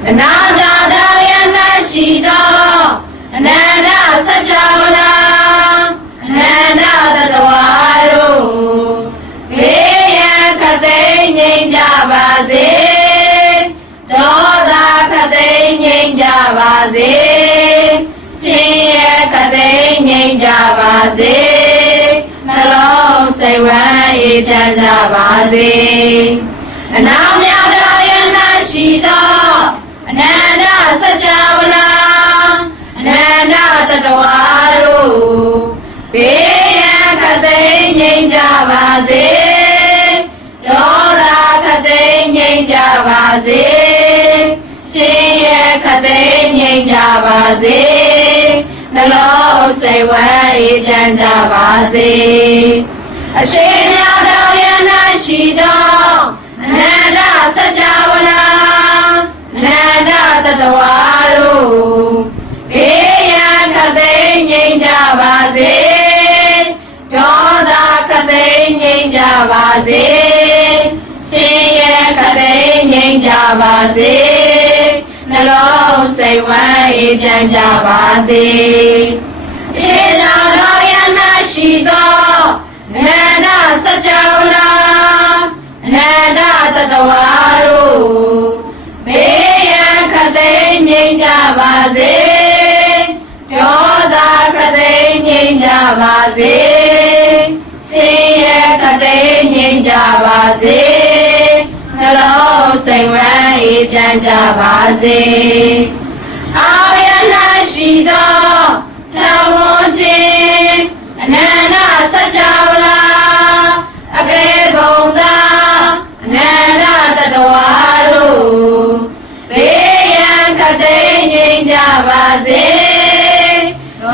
အနာဂတ်သာယနာရှိသောအနန္တစัจ java လာအနန္တတတဝါတို့ဘေးရန်ခတ်သိမ်းငြိမ်းကြပါစေဒေါသခတ်သိမ်းငြိမ်းကြပါစေဆင်းရဲခတ်သိမ်းငြိမ်းကြပါစေနှလုံးစိတ်ဝမ်းအေးချမ်းကြပါစေအနာမြတ်သာယနာရှိသောအနန္တစัจ java လာအနန္တတတဝါတို့ဘေးရန်ခတ်သိမ်းငြိမ်းကြပါစေဒေါသခတ်သိမ်းငြိမ်းကြပါစေဆင်းရဲခတ်သိမ်းငြိမ်းကြပါစေနှလုံးစိတ်ဝမ်းအေးချမ်းကြပါစေအရှင်မြတ်သာယနာရှိသောအနန္တစัจ java လာအနန္တတတဝါတို့ဘေးရန်ခတ်သိမ်းငြိမ်းကြပါစေဒေါသခတ်သိမ်းငြိမ်းကြပါစေဆင်းရဲခတ်သိမ်းငြိမ်းကြပါစေနှလုံးစိတ်ဝမ်းအေးချမ်းကြပါစေရှင်သာရယနာရှိသောအနန္တစัจ java လာအနန္တတတဝါတို့ဘေးရန်ခတ်သိမ်းငြိမ်းကြပါစေဒေါသခတ်သိမ်းငြိမ်းကြပါစေဆင်းရဲခတ်သိမ်းငြိမ်းကြပါစေနှလုံးစိတ်ဝမ်းအေးချမ်းကြပါစေအာရဏရှိသောသံဝခြင်းအနန္တစัจ java လာအဘေဘုံသာအနန္တတတဝါတို့ဘေးရန်ခတ်သိမ်းငြိမ်းကြပါစေ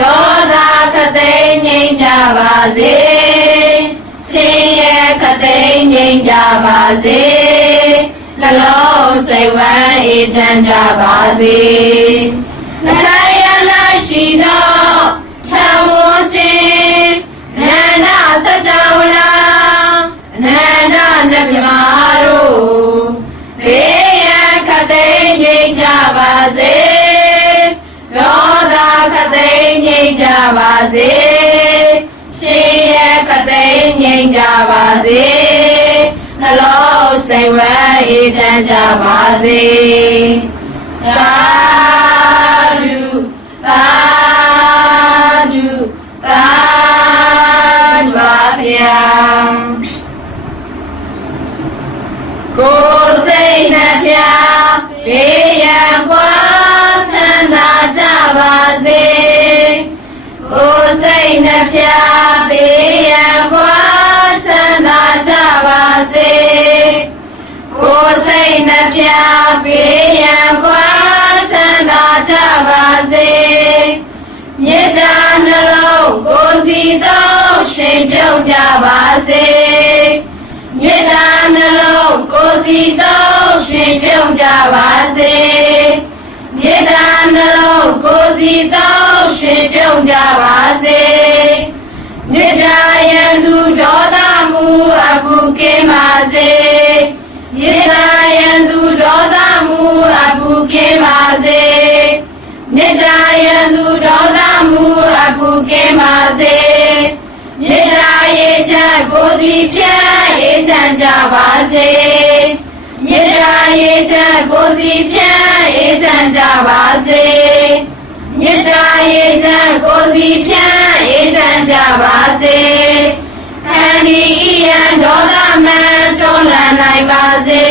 ဒေါသခတ်သိမ်းငြိမ်းကြပါစေဆင်းရဲခတ်သိမ်းငြိမ်းကြပါစေနှလုံးစိတ်ဝမ်းအေးချမ်းကြပါစေအထာယနာရှိသောသံဝခြင်းအနန္တစัจ java လာအနန္တနတ်မြမာတို့ဘေးရန်ခတ်သိမ်းငြိမ်းကြပါစေဒေါသခတ်သိမ်းငြိမ်းကြပါစေဆင်းရဲခတ်သိမ်းငြိမ်းကြပါစေနှလုံးစိတ်ဝမ်းအေးချမ်းကြပါစေသာဓုသာဓုသာဓုပါဗျာကိုယ်စိတ်နှပြဘေးရန်ကွာချမ်းသာကြပါစေကိုယ်စိတ်နှပြဘေးရန်ကွာချမ်းသာကြပါစေကိုယ်စိတ်နှပြဘေးရန်ကွာချမ်းသာကြပါစေမြေတာနှလုံးကိုယ်စီသောရှင်ပြုံးကြပါစေမြေတာနှလုံးကိုယ်စီသောရှင်ပြုံးကြပါစေမြေတာနှလုံးကိုယ်စီသောရှင်ပြုံးကြပါစေမြေတာယံသူဒေါသမှုအပုကင်းပါစေမြေတာယံသူဒေါသမှုအပုကင်းပါစေမြေတာယံသူဒေါသမှုအပုကင်းပါစေမြေတာရေချကိုယ်စီပြည့်ရေချ ချမ်းကြပါစေမြေတာရေချမ်းကိုစီဖြန့်အေးချမ်းကြပါစေမြေတာရေချမ်းကိုစီဖြန့်အေးချမ်းကြပါစေခန္ဒီယံဒေါသမန်တွန်းလှန်နိုင်ပါစေ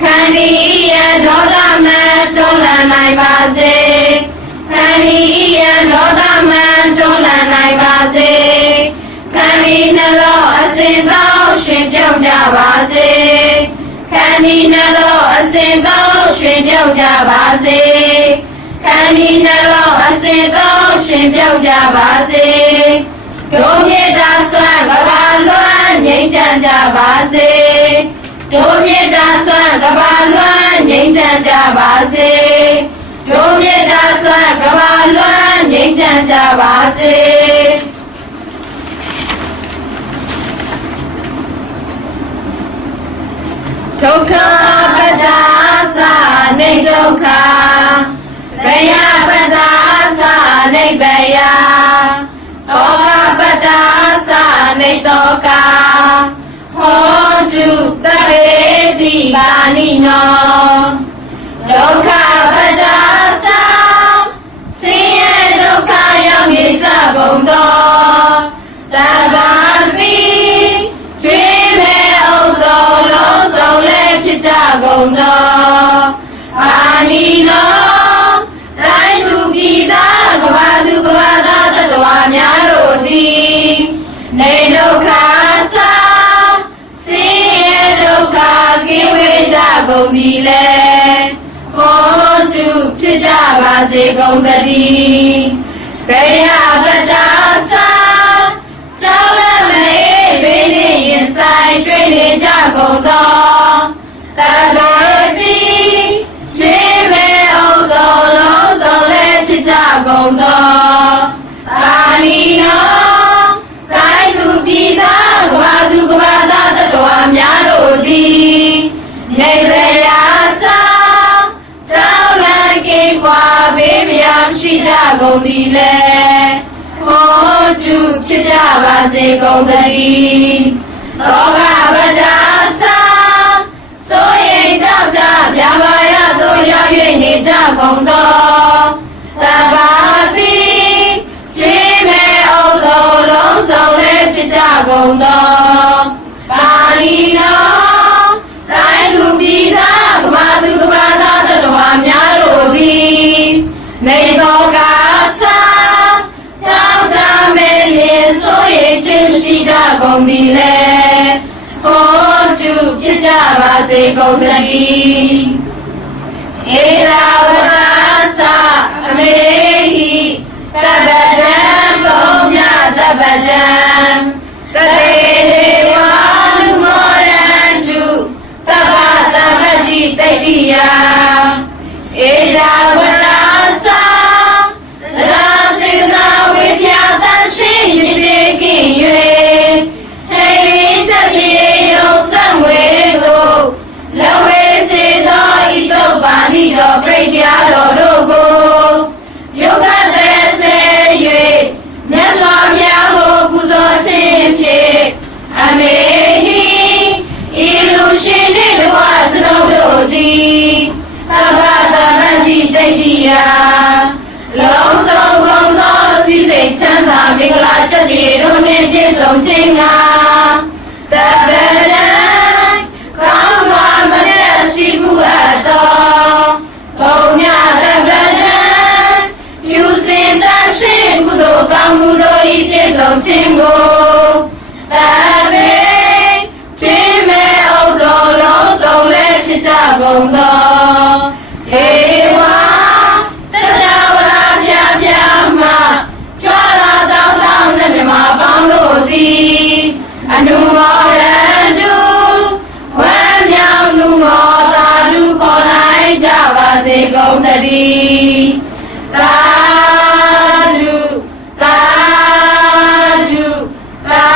ခန္ဒီယံဒေါသမန်တွန်းလှန်နိုင်ပါစေခန္ဒီယံဒေါသမန်တွန်းလှန်နိုင်ပါစေခန္ဒီနှလုံးအစဉ်သောရွှင်ပြုံးကြပါစေခန္ဒီနှလုံးအစဉ်သောရွှင်ပြုံးကြပါစေခန္ဒီနှလုံးအစဉ်သောရွှင်ပြုံးကြပါစေဒုမြေတာဆွမ်းကဘာလွှမ်းငြိမ်းချမ်းကြပါစေဒုမြေတာဆွမ်းကဘာလွှမ်းငြိမ်းချမ်းကြပါစေဒုမြေတာဆွမ်းကဘာလွှမ်းငြိမ်းချမ်းကြပါစေဒုက္ခပတ္တာသနိဒုက္ခဘယပတ္တာသနိဗ္ဗယတောကပတ္တာသနိတောကဟောတုသဗ္ဗေပိပါဏိနောဒုက္ခပတ္တာသဆင်းရဲဒုက္ခရောက်နေကြကုန်သောတဗ္ဗပိကျွေးမဲ့ဥဒ္ဒောလုံးစုံလည်းဖြစ်ကြကုန်သောပါဏိနောတိုင်းသူပြည်သားကဘာသူကဘာသားတတ္တဝါများတို့သည်နေဒုက္ခသဆင်းရဲဒုက္ခကင်းဝေးကြကုန်သည်လေဟောတုဖြစ်ကြပါစေကုန်သတည်းဘယပတ္တာသကြောင်းလည်းမေဘေးနေရင်ဆိုင်တွေ့နေကြကုန်သောတဗ္ဗပိခြေမဲ့ဥဒ္ဒောလုံးစုံလည်းဖြစ်ကြကုန်သောပါဏိနောတိုင်းသူပြည်သားကဘာသူကဘာသားတတ္တဝါများတို့သည်နေဗယသာကြောင်းလည်းကင်းကွာဘေးမြာရှိကြကုန်သည်လေဟောတုဖြစ်ကြပါစေကုန်သတည်းသောကပတ္တာသာဆိုရင်ကြောက်ကြပြပါရသို့ရောက်၍နေကြကုန်သောတဗ္ဗပိကျွေးမဲ့ဥဒ္ဒောလုံးစုံလည်းဖြစ်ကြကုန်သောပါဠိနောတိုင်းသူပြည်သားကဘာသူကဘာသားတတ္တဝါများတို့သည်နေသောကသာကြောက်ကြမဲ့ရင်ဆိုရင်ချင်းရှိကြကုန်သည်လေဟောတုဖြစ်ကြပါစေကုန်သတည်းဧလာဝကသအမေဟိတပ္ပတံပုံညတပ္ပတံတတေဒေဝနုမောရန္တုတပ္ပတပ္ပတိတတိယဧလာဝကသရာစေနာဝိပြတရှိယတိကိ၍ထေရီချက်ပြေယုံစံဝေကိုလဝေစေသောဤသို့ပါဠိတော်ပြိတ္တာတော်တို့ကိုယုဂတဲ့စေ၍မြတ်စွာဘုရားကိုပူဇော်ခြင်းဖြင့်အမေဟိဤလူရှင်နှင့်တကွကျွန်ုပ်တို့သည်သဗ္ဗတမ္ပတိတတိယလုံးစုံကုန်သောစိစိတ်ချမ်းသာမင်္ဂလာချက်တွေတို့နှင့်ပြည့်စုံခြင်းငှာတပ္ပတံကောင်းစွာမနက်ရှိမှုအပ်သောပုံညတပ္ပတံပြုစင်တတ်ရှိကုသိုလ်ကောင်းမှုတို့၏ပြည့်စုံခြင်းကိုတပ္ပေခြင်းမဲ့ဥဒ္ဒောလုံးစုံလည်းဖြစ်ကြကုန်သောဒေဝစကြဝဠာပြပြမှကြွာလာတောင်းတောင်းနဲ့မြမပေါင်းတို့သည်အနုမောရန္တုဝမ်းမြောက်နုမောသာဓုခေါ်နိုင်ကြပါစေကုန်သတည်းသာဓုသာဓုသာ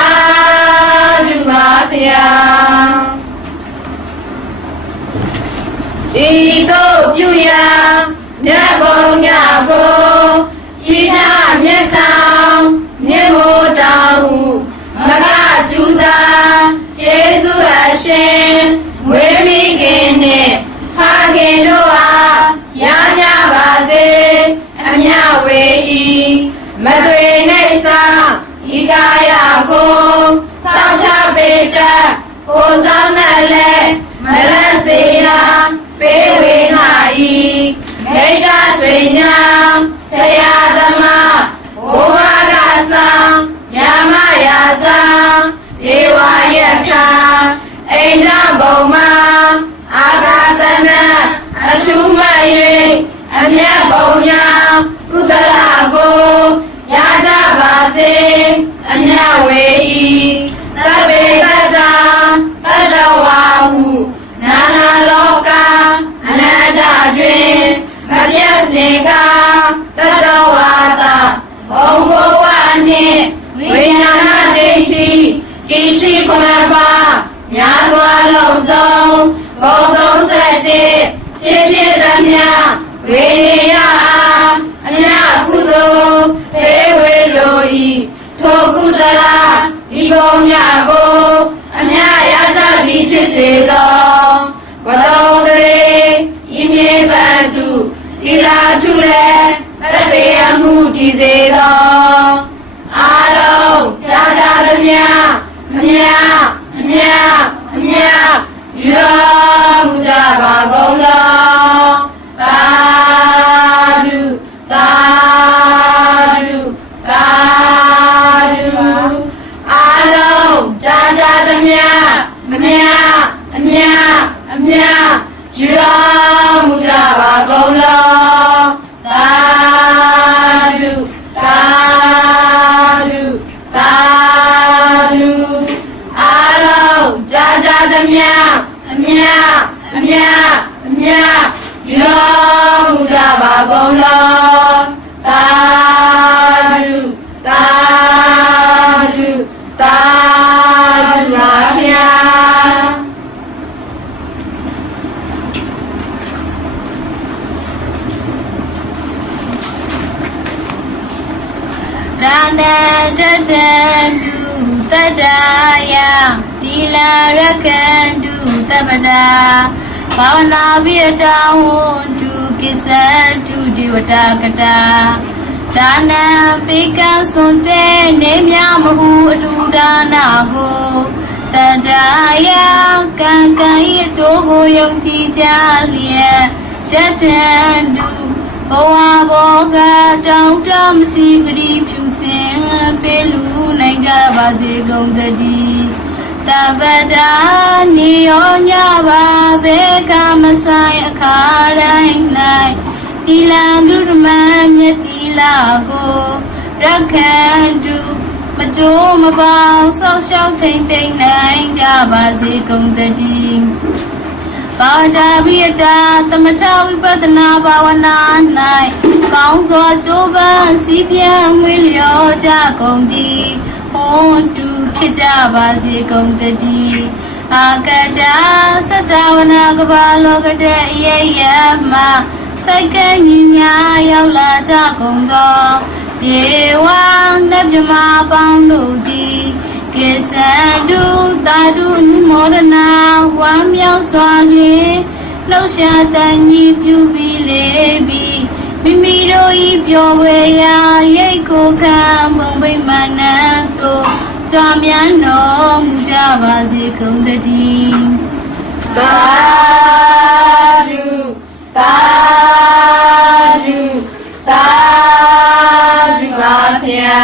ဓုပါဗျာဤသို့ပြုရာမြတ်ဘုံညကိုကြည်နာမြတ်ထောင်မြေမိုးတောင်ဟုမကကျူသာကျေးဇူး င်ဝေမိခင်နှင့်ဖခင်တို့အားရညပါစေအမြဝေဤမသွေနေစာဤကာယကိုစောင့်ချပေးတတ်ကိုဆောင်နဲ့လဲမလတ်စေရာပေးဝေငါဤမိတ္တဆွေညာဆရာသမားဘုရားကဆောင်ညာမယာဆောင်ဒေဝယထာအိန္ဒဘုံမာအာဂတနာအထူးမယေအမြတ်ဘုံညာကုသလကိုရကြပါစေအမြတ်ဝေဤသဗ္ဗေတ္တာတတဝါဟုနာနာလောကအနန္တတွင်မပြတ်စေကတတဝါတာဘုံဘဝနှင့်ဝိညာဏဒိဋ္ဌိကိရှိခုနပါညာစွာလုံးစုံဘုံ31ဖြစ်ဖြစ်သမျှဝေရအားအမြကုသိုလ်သေဝေလိုဤထိုကုသလဒီဘုံမြကိုအမြရကြသည်ဖြစ်စေသောဘလောတရေဤမြေပတုဤလာထုလည်းသတ္တေအမှုတည်စေသောအာလုံးဇာတာသမျှအမြယူတော်မူကြပါကုန်လောသာဓုသာဓုသာဓုအာလုံးဇာတာသမျှအမြယူတော်မူကြပါကုန်လောသာဓုသာဓုသာဓုအာလုံးဇာတာသမျှအမြယူတော်မူကြပါကုန်လောသာဓုသာဓုသာဓုပါဗျာဒါနတတတုတတ္တယသီလရက္ခန္တုသဗ္ဗဒါဘာဝနာပိရတဟွန်တုကိစ္စတုဒေဝတာကတာဒါနပိကံစွန်ကျဲနေမြမဟုအလူဒါနာကိုတတ္တယကံကံ၏အကျိုးကိုယုံကြည်ကြလျက်တတန္တုဘဝဘောကတောင်းတမရှိပရိဖြူစင်ပေးလူနိုင်ကြပါစေကုန်သတည်းတပ္ပဒါနိယောညပါဘေကမဆိုင်အခါတိုင်း၌သီလဒုဓမ္မမြတ်သီလကိုရက္ခန္တုမကြိုးမပေါင်းဆောက်ရှောက်ထိန်သိမ့်နိုင်ကြပါစေကုန်သတည်းဘာဝတာပိယတာသမထဝိပဿနာဘာဝနာ၌ကောင်းစွာကြိုးပမ်းစီးပြန်မွေလျောကြကုန်သည်ဟွန်တူဖြစ်ကြပါစေကုန်သတည်းအာကတာစัจ java နာကဘာလောကတဲ့အယေယမစိုက်ကညီညာရောက်လာကြကုန်သောဒေဝနတ်မြမပေါင်းတို့သည်ကေသန္တုသာဓုနုမောဒနာဝမ်းမြောက်စွာဖြင့်လှုပ်ရှားတန်ကြီးပြုပြီးလေပြီးမိမိတို့၏ပျော်ဝေရာရိတ်ကိုခံဘုံဗိမာန်သို့ကြွမြန်းတော်မူကြပါစေကုန်သတည်းသာဓုသာဓုသာဓုပါဗျာ